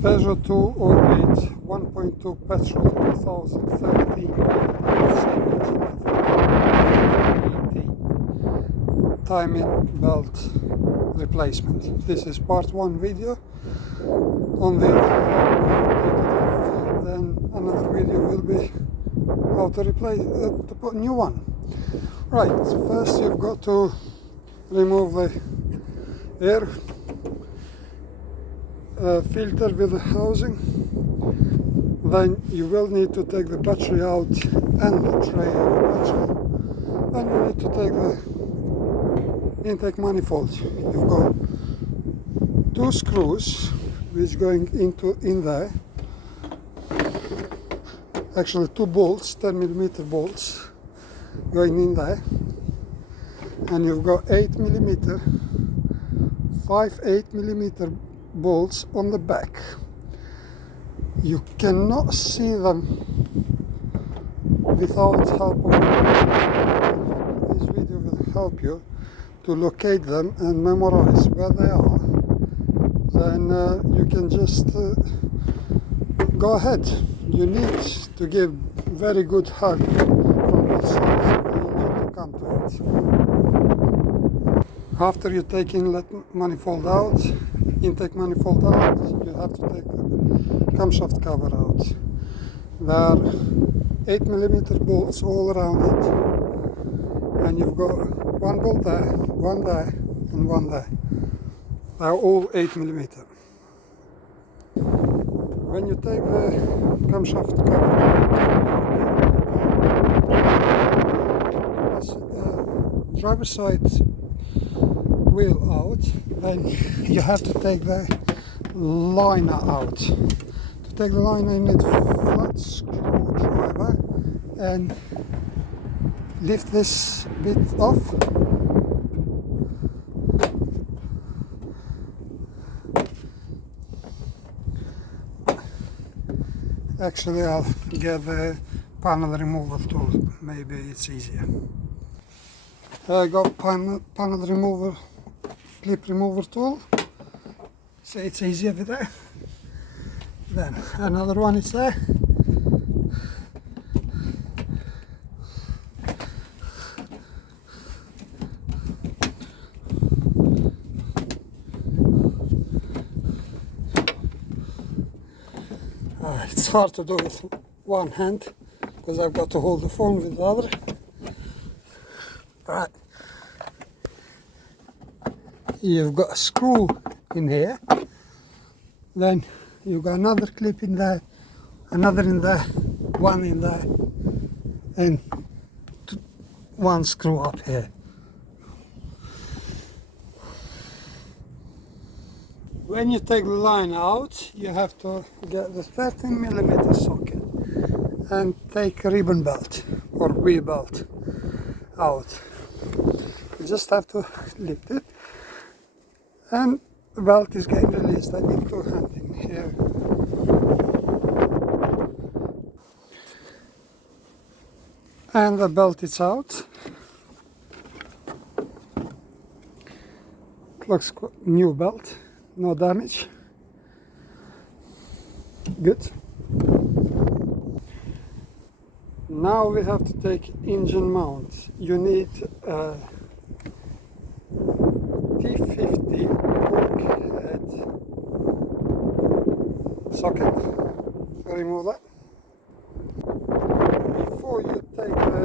Peugeot 208 1.2 petrol 2013 timing belt replacement. This is part 1 video on the then another video will be how to replace to put a new one. Right, first you've got to remove the air filter with the housing. Then you will need to take the battery out and the tray of the battery. Then you need to take the intake manifold. You've got 2 screws which going in there. Actually 2 bolts, 10mm bolts going in there. And you've got 8mm, 5 8mm bolts on the back. You cannot see them without help of this video will help you to locate them and memorize where they are. Then you can just go ahead. You need to give very good help from both sides of the engine to come to it. After you take inlet manifold out, intake manifold out, you have to take the camshaft cover out. There are 8mm bolts all around it, and you've got 1 bolt there, 1 there, and 1 there. They're all 8mm. When you take the camshaft cover out, driver's side wheel out, then you have to take the liner out. To take the liner, you need a flat screwdriver and lift this bit off. Actually, I'll get the panel removal tool, maybe it's easier. I got panel remover, clip remover tool, so it's easier with that. Then another one is there. It's hard to do with one hand because I've got to hold the phone with the other. Right. You've got a screw in here, then you've got another clip in there, another in there, one in there, and 1 screw up here. When you take the line out, you have to get the 13mm socket and take a ribbon belt or wheel belt out. You just have to lift it, and the belt is getting released. I need 2 hands in here. And the belt is out. Looks new belt. No damage. Good. Now we have to take engine mount. You need a T50 torque head socket. Remove that. Before you take the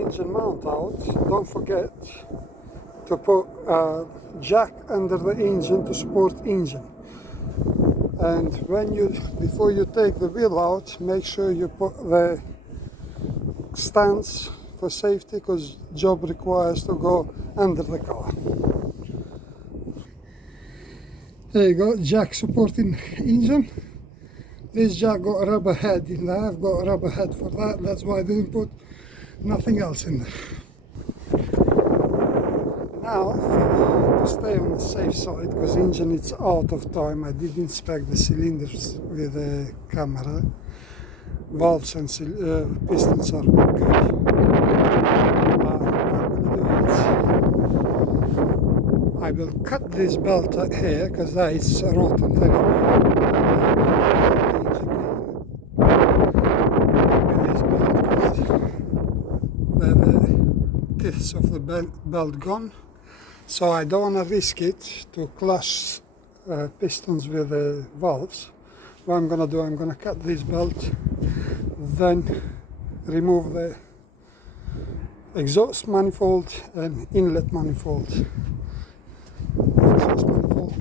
engine mount out, don't forget to put a jack under the engine to support engine. And before you take the wheel out, make sure you put the stands for safety, because job requires to go under the car. There you go, jack supporting engine. This jack got a rubber head in there. I've got a rubber head for that. That's why I didn't put nothing else in there. Now, to stay on the safe side, because engine is out of time, I did inspect the cylinders with the camera. Valves and pistons are good. I will cut this belt here because that is rotten anyway. bits of the belt gone, so I don't want to risk it to clash pistons with the valves. What I'm going to do, I'm going to cut this belt, then remove the exhaust manifold and inlet manifold. Exhaust manifold,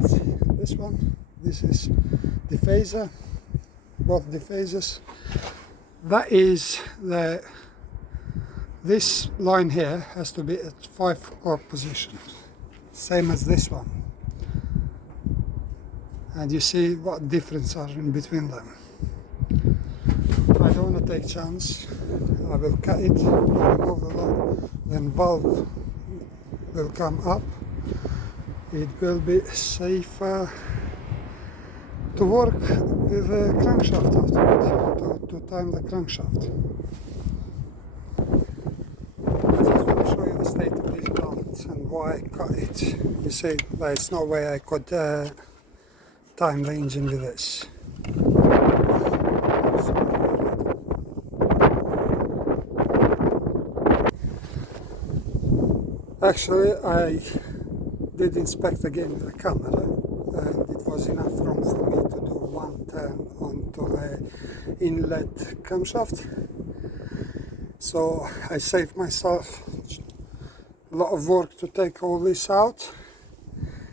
this one, this is dephaser, both dephasers. That is this line here has to be at 5 o'clock position, same as this one. And you see what difference are in between them. I don't want to take chance. I will cut it, remove the line, then valve will come up. It will be safer to work with the crankshaft afterwards, to time the crankshaft. I just want to show you the state of these belts and why I cut it. You see, there's no way I could time the engine with this. Actually, I did inspect again with the camera, and it was enough room for me to do one turn onto the inlet camshaft. So I saved myself a lot of work to take all this out.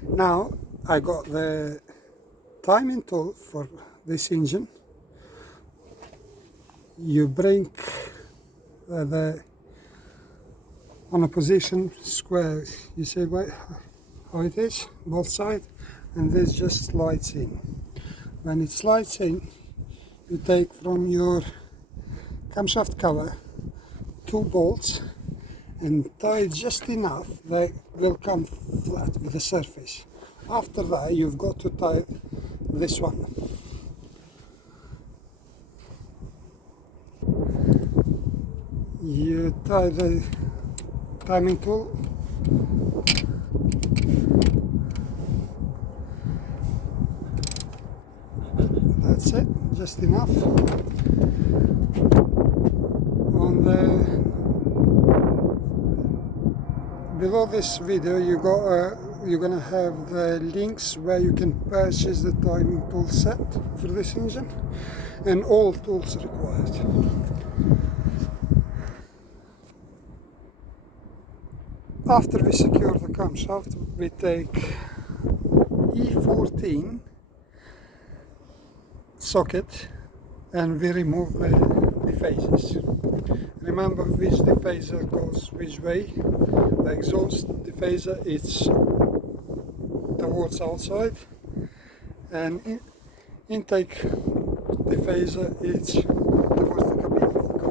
Now I got the timing tool for this engine. You bring the on a position square, you see how it is, both sides, and this just slides in. When it slides in, you take from your camshaft cover 2 bolts and tie it just enough that will come flat with the surface. After that, you've got to tie this one. You tie the timing tool, that's it, just enough. On the below this video you're gonna have the links where you can purchase the timing tool set for this engine and all tools required. After we secure the camshaft, we take E14 socket and we remove the dephasers. Remember which dephaser goes which way. The exhaust dephaser is towards outside, and intake dephaser is towards the cabin of the car.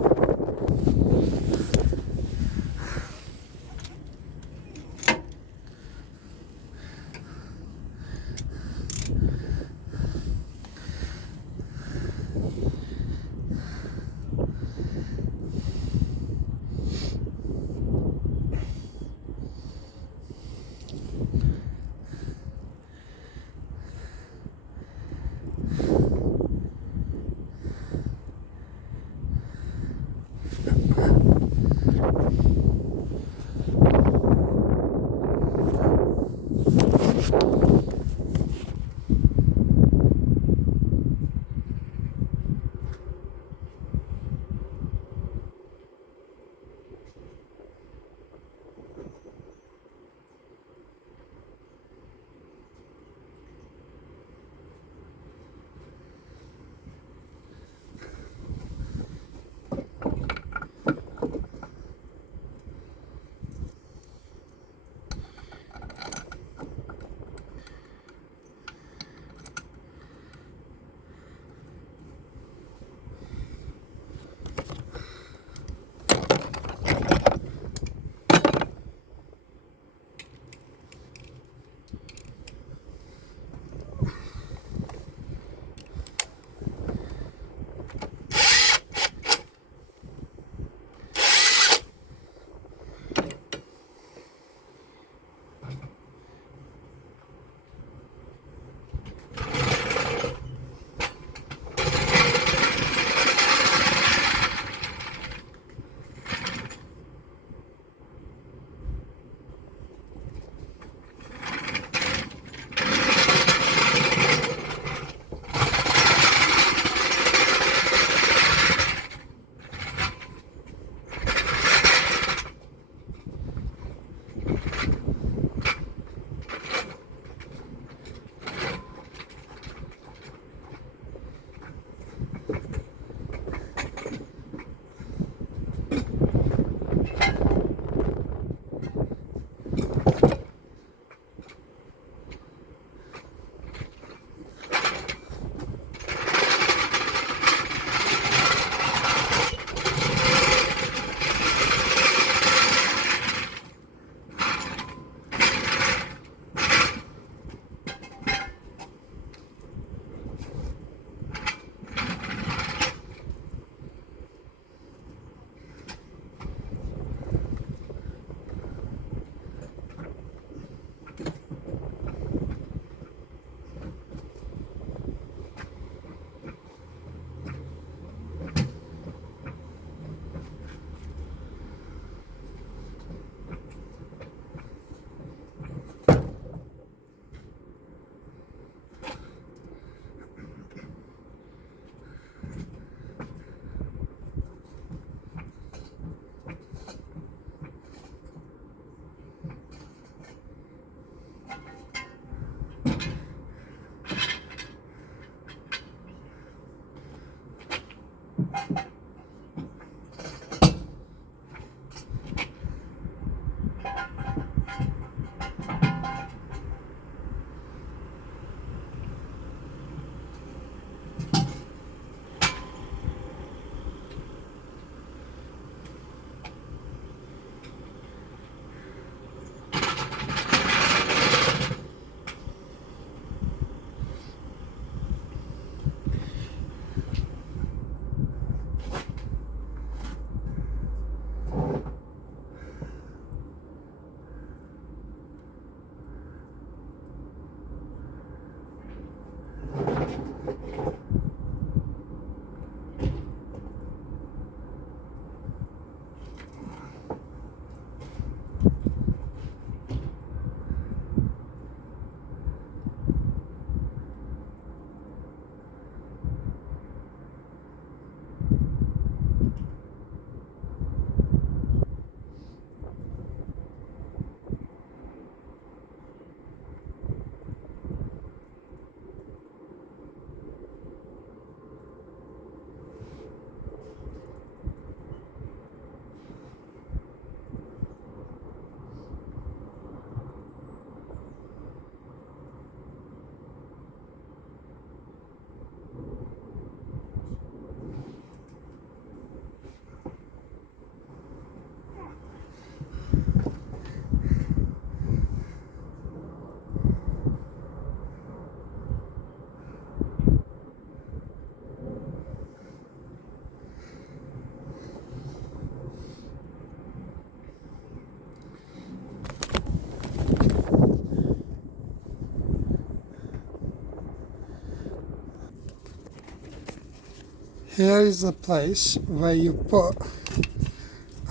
Here is the place where you put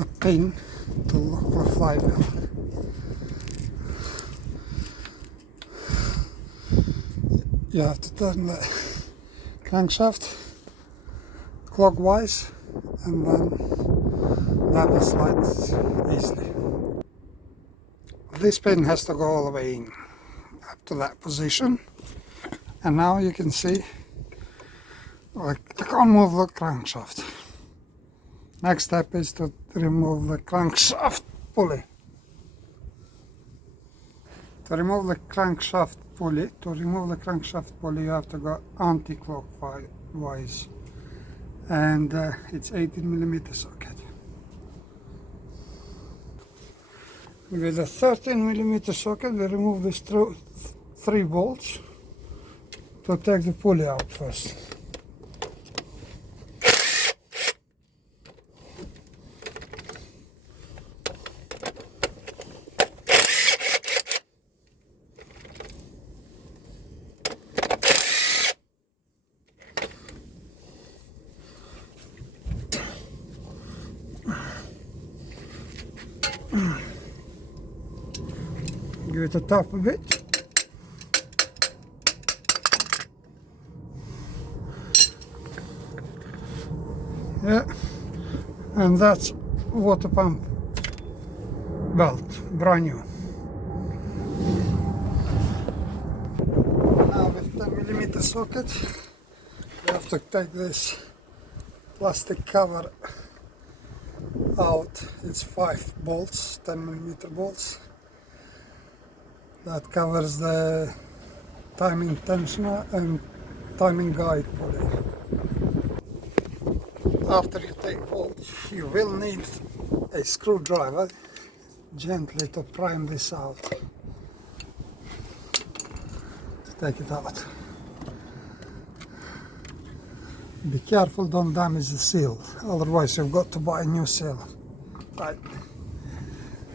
a pin to lock the flywheel. You have to turn the crankshaft clockwise and then that will slide easily. This pin has to go all the way in up to that position, and now you can see I can't move the crankshaft. Next step is to remove the crankshaft pulley. To remove the crankshaft pulley, you have to go anti-clockwise, and it's 18mm socket. With a 13mm socket, we remove these 3 bolts to take the pulley out first. Give it a tap a bit. Yeah, and that's water pump belt, brand new. Now with 10mm socket, you have to take this plastic cover out. It's 5 bolts, 10mm bolts. That covers the timing tensioner and timing guide pulley. After you take bolts, you will need a screwdriver gently to prime this out, to take it out. Be careful, don't damage the seal, otherwise you've got to buy a new seal. Right.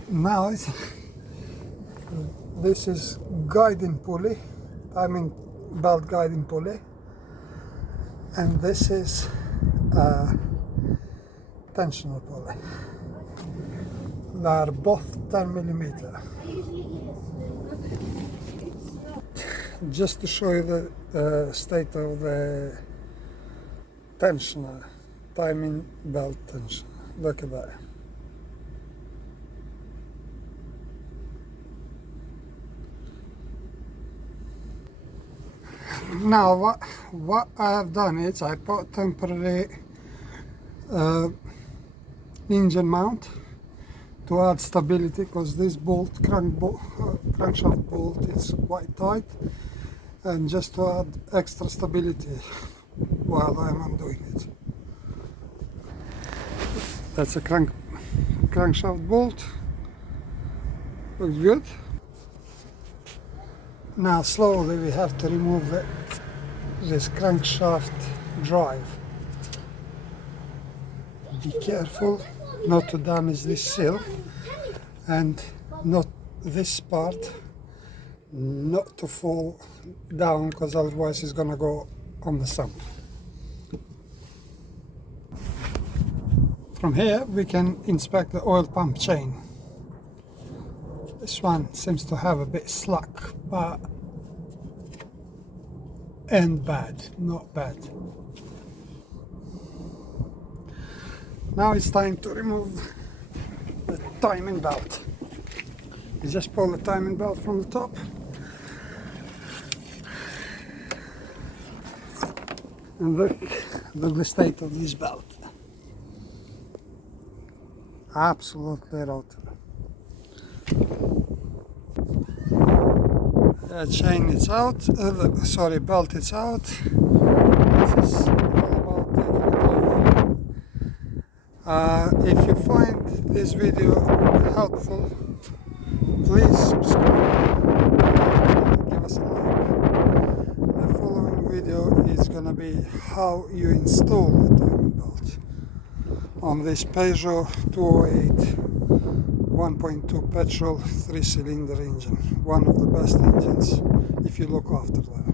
Now this is guiding pulley, timing belt guiding pulley, and this is tensioner pulley. They are both 10mm. Just to show you the state of the tensioner, timing belt tensioner. Look at that. Now what I have done is I put temporary engine mount to add stability, because this crankshaft bolt is quite tight, and just to add extra stability while I'm undoing it. That's a crankshaft bolt. Looks good. Now slowly we have to remove this crankshaft drive. Be careful not to damage this seal, and not this part not to fall down, because otherwise it's gonna go on the sump. From here we can inspect the oil pump chain. This one seems to have a bit slack, but not bad. Now it's time to remove the timing belt. You just pull the timing belt from the top, and look at the state of this belt. Absolutely rotten. Chain is out, belt is out. This is all about taking it off. If you find this video helpful, please subscribe, give us a like. The following video is gonna be how you install the timing belt on this Peugeot 208 1.2 petrol 3-cylinder engine. One of the best engines if you look after that.